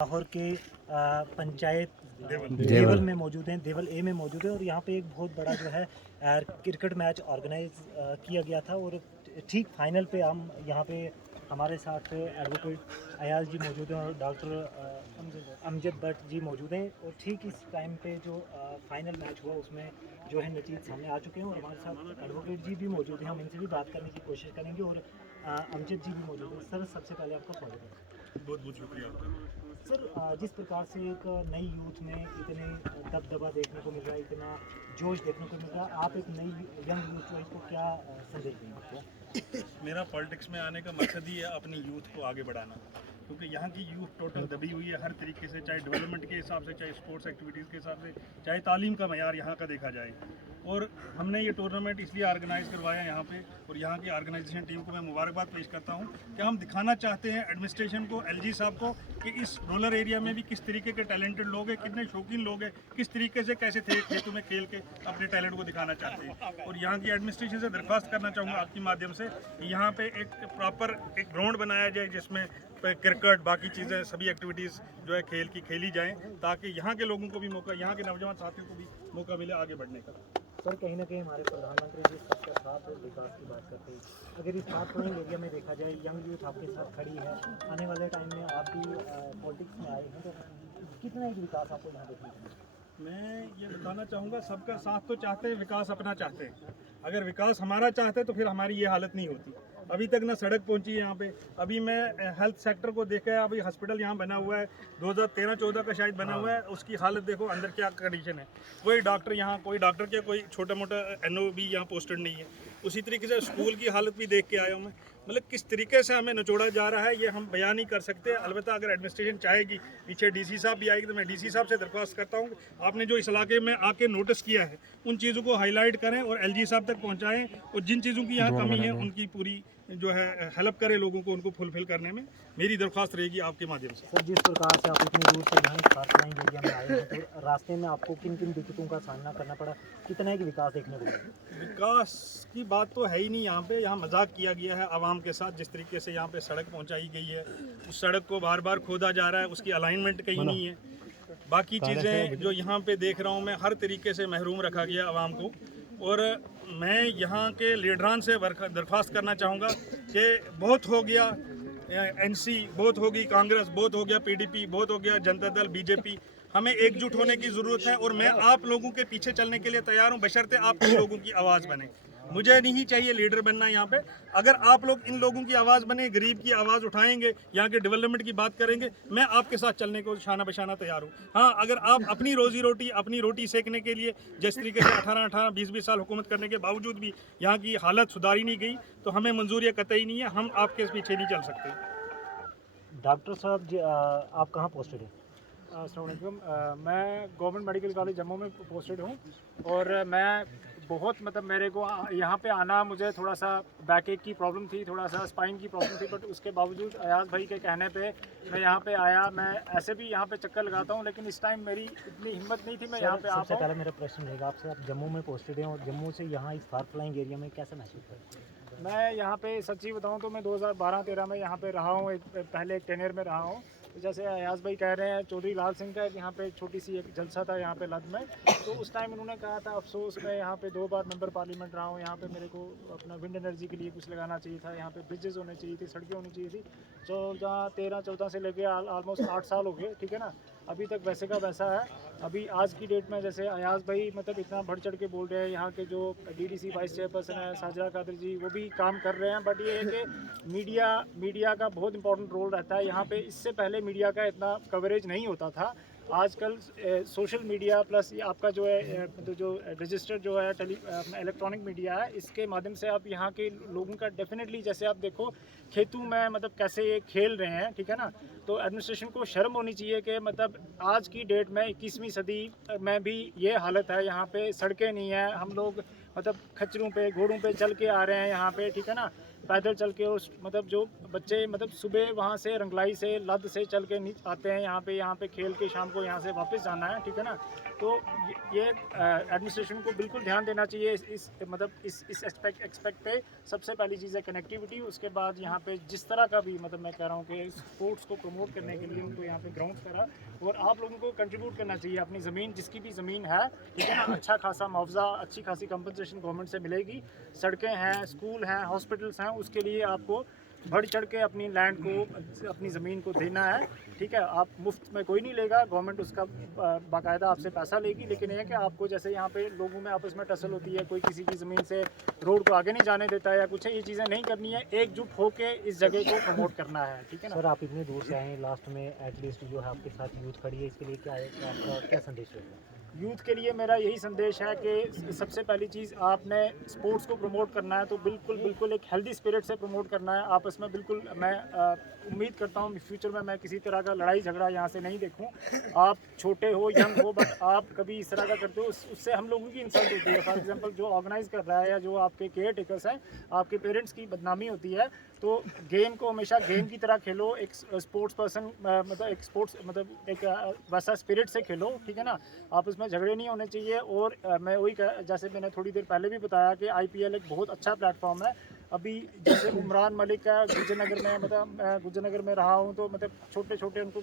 लाहौर के पंचायत देवल में मौजूद हैं, देवल ए में मौजूद है। और यहाँ पे एक बहुत बड़ा जो है क्रिकेट मैच ऑर्गेनाइज किया गया था। और ठीक फाइनल पे हम यहाँ पे हमारे साथ एडवोकेट अयाज जी मौजूद हैं और डॉक्टर अमजद भट्ट जी मौजूद हैं। और ठीक इस टाइम पे जो फाइनल मैच हुआ उसमें जो है नतीजे सामने आ चुके हैं और हमारे साथ एडवोकेट जी भी मौजूद हैं। हम इनसे भी बात करने की कोशिश करेंगे और अमजद जी भी मौजूद हैं। सर, सबसे पहले आपका स्वागत है। बहुत बहुत शुक्रिया आपका। सर, जिस प्रकार से एक नई यूथ में इतने दबदबा देखने को मिल रहा है, इतना जोश देखने को मिल रहा है, आप एक नई यंग यूथ जो है इसको क्या संदेश देंगे? मेरा पॉलिटिक्स में आने का मकसद ही है अपनी यूथ को आगे बढ़ाना, क्योंकि यहाँ की यूथ टोटल दबी हुई है हर तरीके से, चाहे डेवलपमेंट के हिसाब से, चाहे स्पोर्ट्स एक्टिविटीज़ के हिसाब से, चाहे तालीम का मयार यहाँ का देखा जाए। और हमने ये टूर्नामेंट इसलिए ऑर्गेनाइज़ करवाया यहाँ पे, और यहाँ की ऑर्गेनाइजेशन टीम को मैं मुबारकबाद पेश करता हूँ कि हम दिखाना चाहते हैं एडमिनिस्ट्रेशन को, एलजी साहब को, कि इस रूरल एरिया में भी किस तरीके के टैलेंटेड लोग हैं, कितने शौकीन लोग हैं, किस तरीके से कैसे थे खेतों में खेल के अपने टैलेंट को दिखाना चाहते हैं। और यहाँ की एडमिनिस्ट्रेशन से दरख्वास्त करना चाहूँगा आपके माध्यम से, यहाँ पे एक प्रॉपर एक ग्राउंड बनाया जाए जिसमें क्रिकेट बाकी चीज़ें सभी एक्टिविटीज़ जो है खेल की खेली जाएँ, ताकि यहाँ के लोगों को भी मौका, यहाँ के नौजवान साथियों को भी मौका मिले आगे बढ़ने का। सर, कहीं ना कहीं हमारे प्रधानमंत्री जी सबका साथ और विकास की बात करते हैं। अगर इस साथ एरिया में देखा जाए, यंग यूथ आपके साथ खड़ी है, आने वाले टाइम में आप भी पॉलिटिक्स में आए हैं, तो कितना एक विकास आपको यहाँ देखने को मिलेगा? मैं ये बताना चाहूँगा, सबका साथ तो चाहते हैं, विकास अपना चाहते हैं। अगर विकास हमारा चाहते तो फिर हमारी ये हालत नहीं होती। अभी तक ना सड़क पहुंची है यहाँ पे। अभी मैं हेल्थ सेक्टर को देखा, अभी हॉस्पिटल यहाँ बना हुआ है, 2013-14 का शायद बना हुआ है, उसकी हालत देखो अंदर क्या कंडीशन है। कोई डॉक्टर यहाँ, कोई डॉक्टर के कोई छोटा मोटा एनओ भी यहाँ पोस्टेड नहीं है। उसी तरीके से स्कूल की हालत भी देख के आया हूँ मैं। मतलब किस तरीके से हमें निचोड़ा जा रहा है ये हम बयान नहीं कर सकते। अलबत्ता अगर एडमिनिस्ट्रेशन चाहेगी, पीछे डीसी साहब भी आएगी, तो मैं डीसी साहब से दरख्वास्त करता हूँ आपने जो इस इलाके में आके नोटिस किया है उन चीज़ों को हाईलाइट करें और एलजी साहब तक पहुँचाएँ, और जिन चीज़ों की यहाँ कमी है उनकी पूरी जो है हेल्प करें लोगों को, उनको फुलफिल करने में मेरी दरख्वास्त रहेगी आपके माध्यम से। सर, जिस प्रकार से आप इतनी दूर से यहाँ पार्कलाइन एरिया में आए हैं, तो रास्ते में आपको किन किन दिक्कतों का सामना करना पड़ा, कितना एक विकास देखने को मिला? विकास की बात तो है ही नहीं यहाँ पे। यहाँ मजाक किया गया है आवाम के साथ। जिस तरीके से यहाँ पे सड़क पहुँचाई गई है, उस सड़क को बार बार खोदा जा रहा है, उसकी अलाइनमेंट कहीं नहीं है। बाकी चीज़ें जो यहाँ पे देख रहा हूँ मैं, हर तरीके से महरूम रखा गया आवाम को। और मैं यहाँ के लीडरान से दरख्वास्त करना चाहूँगा कि बहुत हो गया एनसी, बहुत होगी कांग्रेस, बहुत हो गया पीडीपी, बहुत हो गया जनता दल, बीजेपी। हमें एकजुट होने की ज़रूरत है और मैं आप लोगों के पीछे चलने के लिए तैयार हूँ, बशर्ते आप इन लोगों की आवाज़ बने। मुझे नहीं चाहिए लीडर बनना यहाँ पे। अगर आप लोग इन लोगों की आवाज़ बने, गरीब की आवाज़ उठाएंगे, यहाँ के डेवलपमेंट की बात करेंगे, मैं आपके साथ चलने को शाना बशाना तैयार हूँ। हाँ, अगर आप अपनी रोजी रोटी, अपनी रोटी सेकने के लिए जिस तरीके से 18-18, 20-20 साल हुकूमत करने के बावजूद भी यहाँ की हालत सुधारी नहीं गई, तो हमें मंजूरी कतई नहीं है। हम आपके पीछे नहीं चल सकते। डॉक्टर साहब जी, आप कहाँ पोस्टेड हैं? अस्सलामुअलैकुम। मैं गवर्नमेंट मेडिकल कॉलेज जम्मू में पोस्टेड हूँ और मैं बहुत मेरे को यहाँ पे आना, मुझे थोड़ा सा बैकएक की प्रॉब्लम थी, थोड़ा सा स्पाइन की प्रॉब्लम थी, बट उसके बावजूद अयाज भाई के कहने पे मैं यहाँ पे आया। मैं ऐसे भी यहाँ पे चक्कर लगाता हूँ, लेकिन इस टाइम मेरी इतनी हिम्मत नहीं थी मैं यहाँ पे आ सबसे पाऊँ। पहले मेरा प्रश्न रहेगा आपसे, आप जम्मू में पोस्टेड हैं और जम्मू से यहाँ इस फार फ्लाइंग एरिया में कैसा महसूस है? मैं यहाँ पे सच्ची बताऊँ तो मैं 2012-13 में यहाँ पे रहा हूँ, पहले एक टेनियर में रहा हूँ। तो जैसे अयाज भाई कह रहे हैं, चौधरी लाल सिंह का यहाँ पे एक छोटी सी एक जलसा था यहाँ पे लद में, तो उस टाइम उन्होंने कहा था अफसोस मैं यहाँ पे 2 बार मेंबर पार्लियामेंट रहा हूँ, यहाँ पे मेरे को अपना विंड एनर्जी के लिए कुछ लगाना चाहिए था, यहाँ पे ब्रिजेस होने चाहिए थी, सड़कें होनी चाहिए थी। 13-14 से लेके ऑलमोस्ट 8 साल हो गए, ठीक है ना, अभी तक वैसे का वैसा है। अभी आज की डेट में जैसे अयाज भाई मतलब इतना बढ़ चढ़ के बोल रहे हैं, यहाँ के जो डीडीसी वाइस चेयरपर्सन है साजरा कादर जी, वो भी काम कर रहे हैं, बट ये है कि मीडिया का बहुत इंपॉर्टेंट रोल रहता है यहाँ पे। इससे पहले मीडिया का इतना कवरेज नहीं होता था। आजकल सोशल मीडिया प्लस ये आपका जो है जो रजिस्टर्ड जो है इलेक्ट्रॉनिक मीडिया है, इसके माध्यम से आप यहाँ के लोगों का डेफिनेटली, जैसे आप देखो खेतों में मतलब कैसे ये खेल रहे हैं, ठीक है ना, तो एडमिनिस्ट्रेशन को शर्म होनी चाहिए कि मतलब आज की डेट में 21वीं सदी में भी ये हालत है। यहाँ पे सड़कें नहीं है, हम लोग मतलब खच्चरों पे, घोड़ों पे चल के आ रहे हैं यहाँ पे, ठीक है ना। पैदल चल के उस मतलब जो बच्चे मतलब सुबह वहाँ से रंगलाई से लद से चल के आते हैं यहाँ पे खेल के शाम को यहाँ से वापस जाना है, ठीक है ना। तो ये एडमिनिस्ट्रेशन को बिल्कुल ध्यान देना चाहिए इस एक्सपेक्ट पे। सबसे पहली चीज़ है कनेक्टिविटी, उसके बाद यहाँ पे जिस तरह का भी मतलब मैं कह रहा हूँ कि स्पोर्ट्स को प्रमोट करने के लिए उनको यहाँ पे ग्राउंड्स करा, और आप लोगों को कंट्रीब्यूट करना चाहिए अपनी ज़मीन, जिसकी भी ज़मीन है, ठीक है ना। अच्छा खासा मुआवजा, अच्छी खासी कंपनसेशन गवर्नमेंट से मिलेगी। सड़कें हैं, स्कूल हैं, हॉस्पिटल्स हैं, उसके लिए आपको बढ़ चढ़ के अपनी लैंड को, अपनी ज़मीन को देना है, ठीक है। आप मुफ्त में कोई नहीं लेगा, गवर्नमेंट उसका बाकायदा आपसे पैसा लेगी, लेकिन ये है कि आपको जैसे यहाँ पे लोगों में आपस में टसल होती है, कोई किसी की ज़मीन से रोड को आगे नहीं जाने देता है या कुछ है, ये चीज़ें नहीं करनी है। एकजुट होके इस जगह को प्रमोट करना है, ठीक है ना। सर आप इतनी दूर से आए, लास्ट में एटलीस्ट जो है आपके साथ यूथ खड़ी है, इसके लिए क्या है, आपका क्या संदेश होगा? यूथ के लिए मेरा यही संदेश है कि सबसे पहली चीज़ आपने स्पोर्ट्स को प्रमोट करना है तो बिल्कुल एक हेल्दी स्पिरिट से प्रमोट करना है आपस में। बिल्कुल मैं उम्मीद करता हूँ फ्यूचर में मैं किसी तरह का लड़ाई झगड़ा यहाँ से नहीं देखूँ। आप छोटे हो, यंग हो, बट आप कभी इस तरह का करते हो उससे हम लोगों की इंसल्ट होती है। फॉर एग्जांपल जो ऑर्गेनाइज कर रहा है या जो आपके केयर टेकर्स हैं, आपके पेरेंट्स की बदनामी होती है। तो गेम को हमेशा गेम की तरह खेलो, एक स्पोर्ट्स पर्सन मतलब एक वैसा स्पिरिट से खेलो, ठीक है ना। आपस में झगड़े नहीं होने चाहिए। और मैं वही जैसे मैंने थोड़ी देर पहले भी बताया कि IPL एक बहुत अच्छा प्लेटफॉर्म है। अभी जैसे उमरान मलिक का गुजरनगर में, मतलब मैं गुजरनगर में रहा हूँ, तो मतलब छोटे छोटे उनको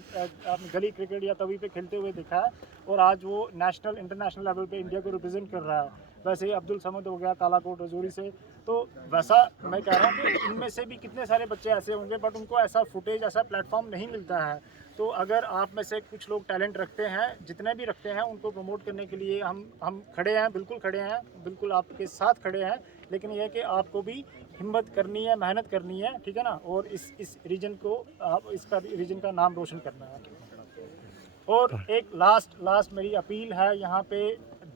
गली क्रिकेट या तवी पे खेलते हुए देखा है, और आज वो नेशनल इंटरनेशनल लेवल पे इंडिया को रिप्रेजेंट कर रहा है। वैसे ही अब्दुल समद हो गया कालाकोट रजौरी से। तो वैसा मैं कह रहा हूँ कि इनमें से भी कितने सारे बच्चे ऐसे होंगे, बट उनको ऐसा फुटेज, ऐसा प्लेटफॉर्म नहीं मिलता है। तो अगर आप में से कुछ लोग टैलेंट रखते हैं, जितने भी रखते हैं, उनको प्रमोट करने के लिए हम खड़े हैं, बिल्कुल खड़े हैं, बिल्कुल आपके साथ खड़े हैं। लेकिन यह है कि आपको भी हिम्मत करनी है, मेहनत करनी है, ठीक है ना। और इस रीजन को इसका रीजन का नाम रोशन करना है। और एक लास्ट मेरी अपील है यहाँ पे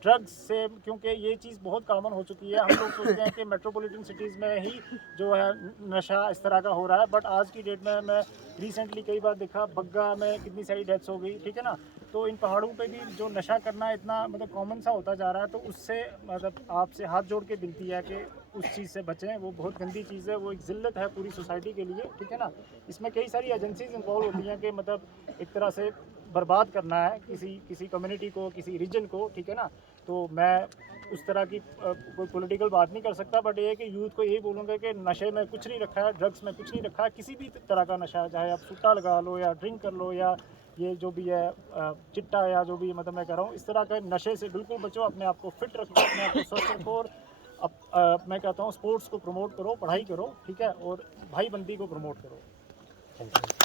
ड्रग्स से, क्योंकि ये चीज़ बहुत कॉमन हो चुकी है। हम लोग सोचते हैं कि मेट्रोपॉलिटन सिटीज़ में ही जो है नशा इस तरह का हो रहा है, बट आज की डेट में मैं रिसेंटली कई बार देखा बग्गा में कितनी सारी डेथ्स हो गई, ठीक है ना। तो इन पहाड़ों पे भी जो नशा करना इतना मतलब कॉमन सा होता जा रहा है, तो उससे मतलब आपसे हाथ जोड़ के विनती है कि उस चीज़ से बचें। वो बहुत गंदी चीज़ है, वो एक ज़िल्लत है पूरी सोसाइटी के लिए, ठीक है ना। इसमें कई सारी एजेंसीज इंवॉल्व होती हैं कि मतलब एक तरह से बर्बाद करना है किसी कम्युनिटी को, किसी रीजन को, ठीक है ना। तो मैं उस तरह की कोई पॉलिटिकल बात नहीं कर सकता, बट ये है कि यूथ को यही बोलूँगा कि नशे में कुछ नहीं रखा है, ड्रग्स में कुछ नहीं रखा है, किसी भी तरह का नशा, चाहे आप सुट्टा लगा लो या ड्रिंक कर लो या ये जो भी है चिट्टा या जो भी, मतलब मैं कह रहा हूँ इस तरह के नशे से बिल्कुल बचो। अपने आप को फिट रखो, अपने आप को स्वस्थ रखो, और मैं कहता हूँ स्पोर्ट्स को प्रमोट करो, पढ़ाई करो, ठीक है, और भाई बंदी को प्रमोट करो। Thank you.